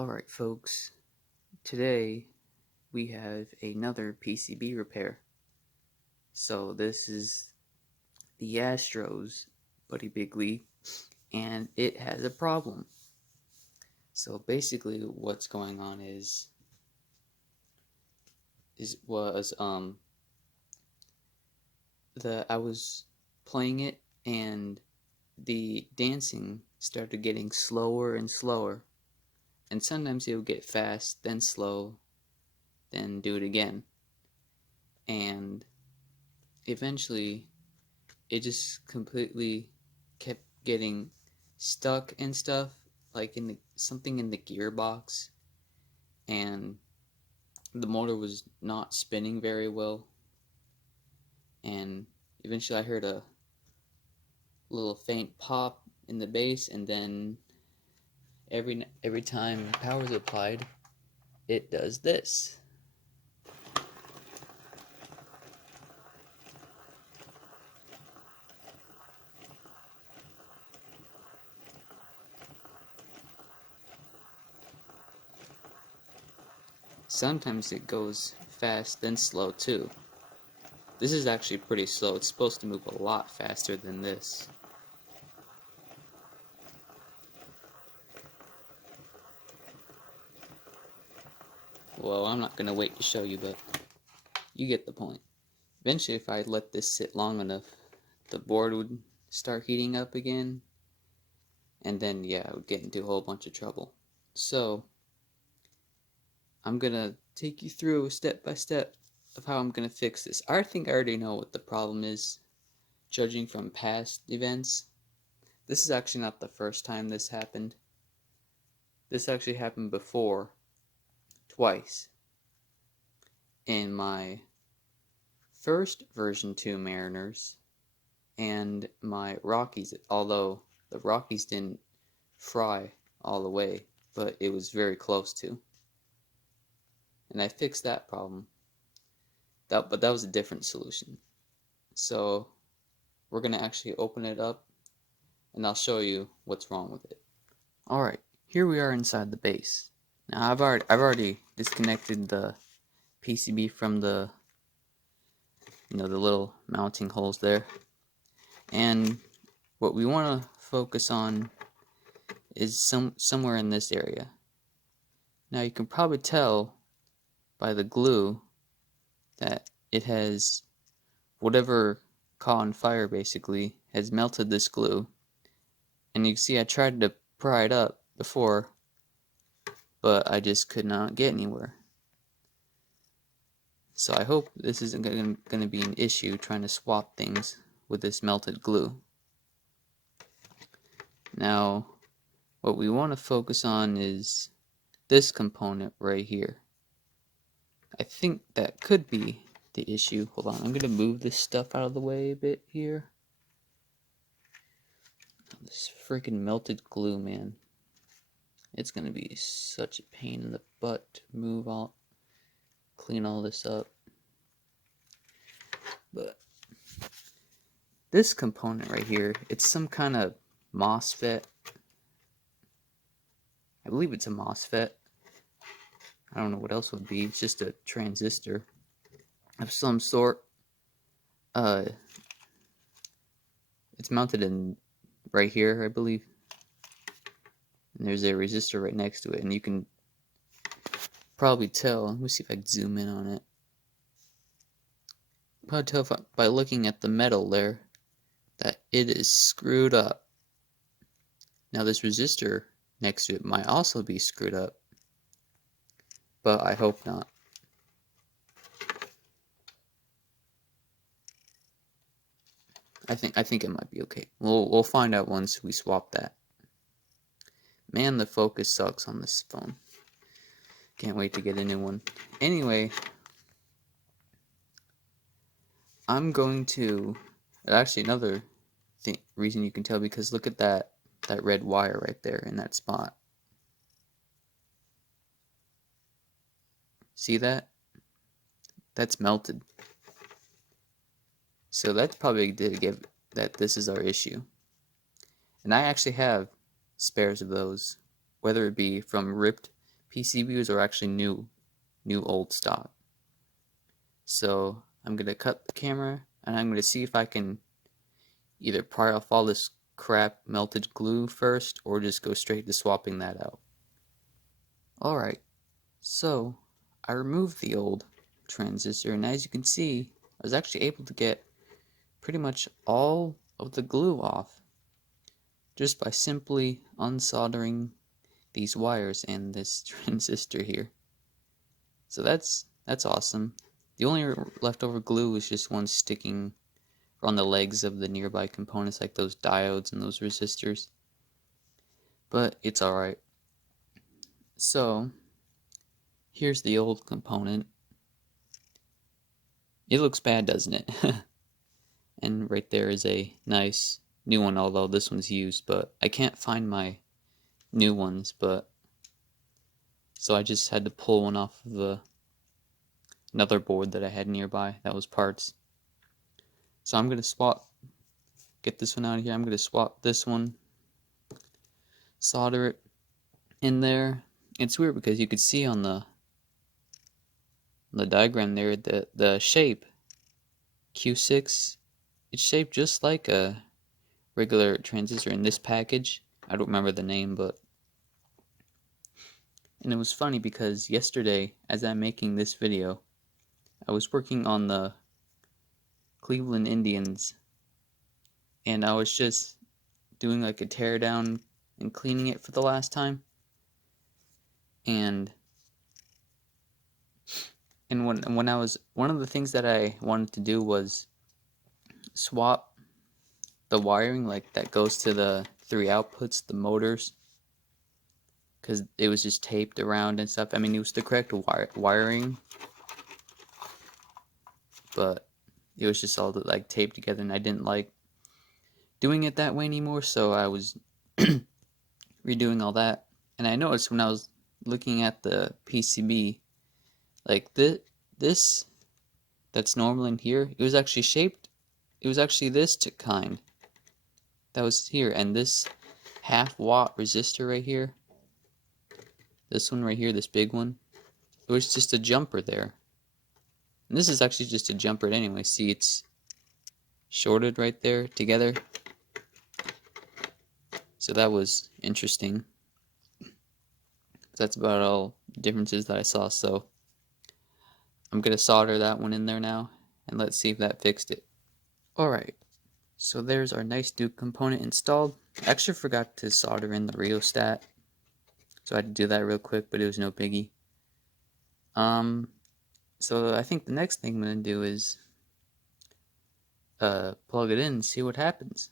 Alright folks, today we have another PCB repair. So this is the Astros Buddy Big League, and it has a problem. So basically what's going on I was playing it and the dancing started getting slower and slower. And sometimes it would get fast, then slow, then do it again. And eventually it just completely kept getting stuck and stuff, like something in the gearbox, and the motor was not spinning very well. And eventually I heard a little faint pop in the bass, and then every time power is applied, it does this. Sometimes it goes fast then slow too. This is actually pretty slow. It's supposed to move a lot faster than this. Well, I'm not gonna wait to show you, but you get the point. Eventually, if I let this sit long enough, the board would start heating up again, and then yeah, I would get into a whole bunch of trouble. So I'm gonna take you through step by step of how I'm gonna fix this. I think I already know what the problem is, judging from past events. This is actually not the first time this happened. This actually happened before, twice. In my first version 2 Mariners and my Rockies, although the Rockies didn't fry all the way, but it was very close to. And I fixed that problem. But that was a different solution. So we're gonna actually open it up and I'll show you what's wrong with it. Alright, here we are inside the base. Now I've already disconnected the PCB from the the little mounting holes there. And what we want to focus on is somewhere in this area. Now you can probably tell by the glue that it has whatever caught on fire basically has melted this glue. And you can see I tried to pry it up before, but I just could not get anywhere. So I hope this isn't going to be an issue trying to swap things with this melted glue. Now, what we want to focus on is this component right here. I think that could be the issue. Hold on, I'm going to move this stuff out of the way a bit here. This freaking melted glue, man. It's going to be such a pain in the butt to clean all this up. But this component right here, it's some kind of MOSFET. I believe it's a MOSFET. I don't know what else would be. It's just a transistor of some sort. It's mounted in right here, I believe. And there's a resistor right next to it, and you can probably tell. Let me see if I can zoom in on it. Probably tell by looking at the metal there that it is screwed up. Now this resistor next to it might also be screwed up, but I hope not. I think it might be okay. We'll find out once we swap that. Man, the focus sucks on this phone. Can't wait to get a new one. Anyway, I'm going to actually another reason you can tell, because look at that red wire right there in that spot. See that? That's melted. So that's probably to give that this is our issue. And I actually have spares of those, whether it be from ripped PCBs are actually new old stock. So I'm gonna cut the camera and I'm gonna see if I can either pry off all this crap melted glue first or just go straight to swapping that out. Alright, so I removed the old transistor, and as you can see, I was actually able to get pretty much all of the glue off just by simply unsoldering these wires and this transistor here. So that's awesome. The only leftover glue is just one sticking on the legs of the nearby components, like those diodes and those resistors. But it's alright. So here's the old component. It looks bad, doesn't it? And right there is a nice new one, although this one's used, but I can't find my new ones, so I just had to pull one off of another board that I had nearby that was parts. So I'm gonna get this one out of here. I'm gonna swap this one, solder it in there. It's weird because you could see on the diagram there the shape Q6, it's shaped just like a regular transistor in this package. I don't remember the name, and it was funny because yesterday, as I'm making this video, I was working on the Cleveland Indians, and I was just doing like a teardown and cleaning it for the last time. And when I was, one of the things that I wanted to do was swap the wiring, like that goes to the 3 outputs, the motors, because it was just taped around and stuff. I mean, it was the correct wiring, but it was just all like taped together, and I didn't like doing it that way anymore, so I was redoing all that. And I noticed when I was looking at the PCB, like this that's normal in here, it was actually shaped, it was actually this kind that was here, and this 1/2 watt resistor right here, this one right here, this big one, it was just a jumper there. And this is actually just a jumper anyway. See, it's shorted right there together. So that was interesting. That's about all differences that I saw. So I'm going to solder that one in there now, and let's see if that fixed it. Alright, so there's our nice new component installed. I actually forgot to solder in the rheostat, so I had to do that real quick, but it was no biggie. So I think the next thing I'm going to do is plug it in and see what happens.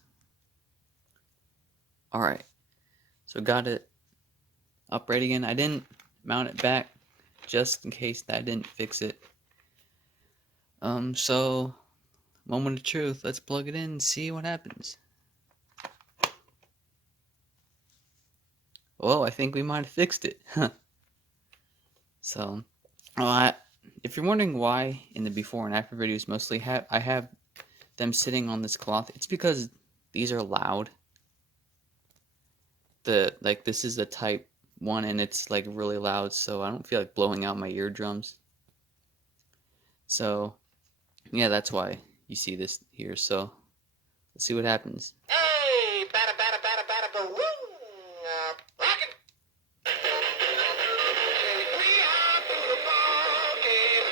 Alright, so got it upright again. I didn't mount it back just in case that didn't fix it. So moment of truth, let's plug it in and see what happens. Well, I think we might have fixed it. So, if you're wondering why in the before and after videos mostly I have them sitting on this cloth, it's because these are loud. This is the type 1 and it's like really loud, so I don't feel like blowing out my eardrums. So, yeah, that's why you see this here. So, let's see what happens. Hey, bada bada bada bada ba woo, rockin'. We are through the ball game.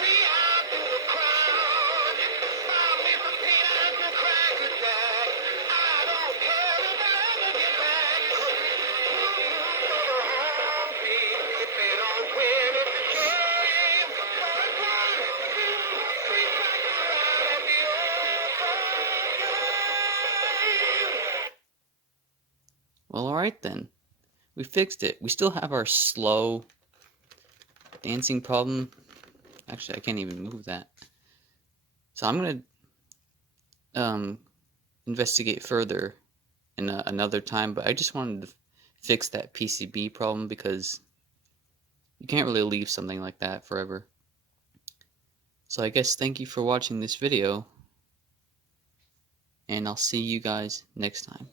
We are through the crowd. Buy me some peanuts and crackers, Jack. I don't care if I ever get back. Root for the home team. If they don't win, it's a shame. But 1, 2, 3 strikes are out at the old ball game. Well, alright then. We fixed it. We still have our slow dancing problem. Actually, I can't even move that. So I'm going to investigate further in another time, but I just wanted to fix that PCB problem because you can't really leave something like that forever. So I guess thank you for watching this video, and I'll see you guys next time.